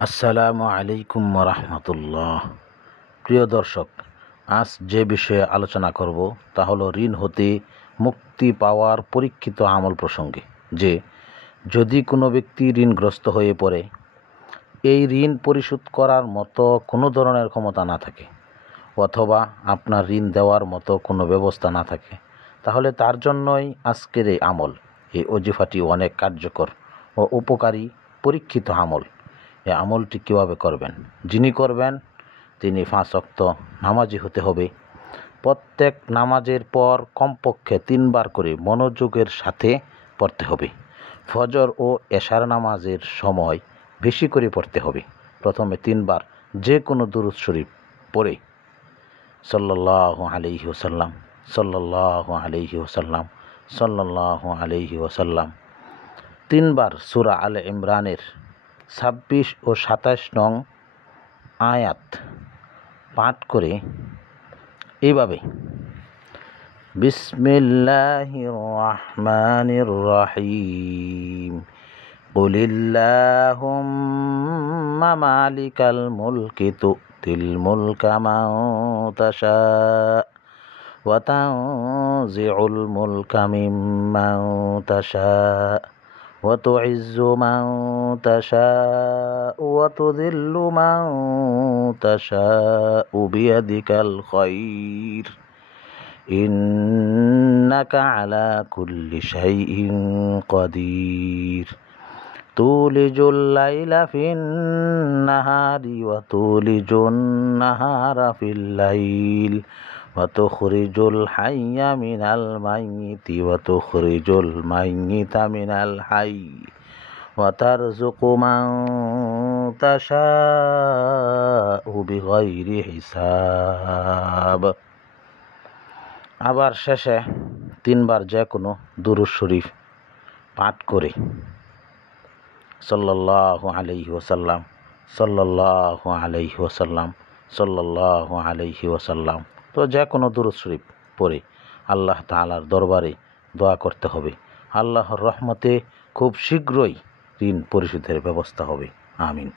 আসসালামু আলাইকুম রহমতুল্লাহ। প্রিয় দর্শক, আজ যে বিষয়ে আলোচনা করব তা হলো ঋণ হতে মুক্তি পাওয়ার পরীক্ষিত আমল প্রসঙ্গে। যে যদি কোনো ব্যক্তি ঋণগ্রস্ত হয়ে পড়ে, এই ঋণ পরিশোধ করার মতো কোনো ধরনের ক্ষমতা না থাকে, অথবা আপনার ঋণ দেওয়ার মতো কোনো ব্যবস্থা না থাকে, তাহলে তার জন্যই আজকের এই আমল। এই ওজিফাটি অনেক কার্যকর ও উপকারী পরীক্ষিত আমল। এই আমলটি কীভাবে করবেন? যিনি করবেন তিনি 5 ওয়াক্ত নামাজি হতে হবে। প্রত্যেক নামাজের পর কমপক্ষে 3 বার করে মনোযোগের সাথে পড়তে হবে। ফজর ও এশার নামাজের সময় বেশি করে পড়তে হবে। প্রথমে 3 বার যে কোনো দুরূদ শরীফ পড়ে সাল্লাল্লাহু আলাইহি ওয়াসাল্লাম, সাল্লাল্লাহু আলাইহি ওয়াসাল্লাম, সাল্লাল্লাহু আলাইহি ওয়াসাল্লাম। 3 বার সূরা আলে ইমরানের 26 ও 27 নং আয়াত পাঠ করে এইভাবে বিসমিল্লাহির রহমানির রহিম কুলিল্লাহুম্মা মালিকাল মুলকি তু'তিল মুলকা মান তাশা ওয়া তানজিউল মুলকা মিম্মান তাশা ওয়া তুইজ্জু মান তাশা ওয়া তুযিল্লু মান তাশা বিয়াদিকাল খায়র ইন্নাকা আলা কুল্লি শাইইন কাদির তুলিজুল লাইলা ফিন নাহারি ওয়া তুলিজুন নাহারা ফিল লাইল ওয়া তুখরিজুল হাইয়া মিনাল মাইয়িতি ওয়া তুখরিজুল মাইয়িতা মিনাল হাইয়্যি ওয়া তারযুকু মান তাশাউ বিগাইরি হিসাব। আবার শেষে 3 বার যে কোনো দুরূদ শরীফ পাঠ করে সাল্লাল্লাহু আলাইহি ওয়াসাল্লাম, সাল্লাল্লাহু আলাইহি ওয়াসাল্লাম, সাল্লাল্লাহু আলাইহি ওয়াসাল্লাম। তো যে কোনো দুরূদ শরীফ পড়ে আল্লাহ তাআলার দরবারে দোয়া করতে হবে। আল্লাহর রহমতে খুব শীঘ্রই ঋণ পরিশোধের ব্যবস্থা হবে। আমিন।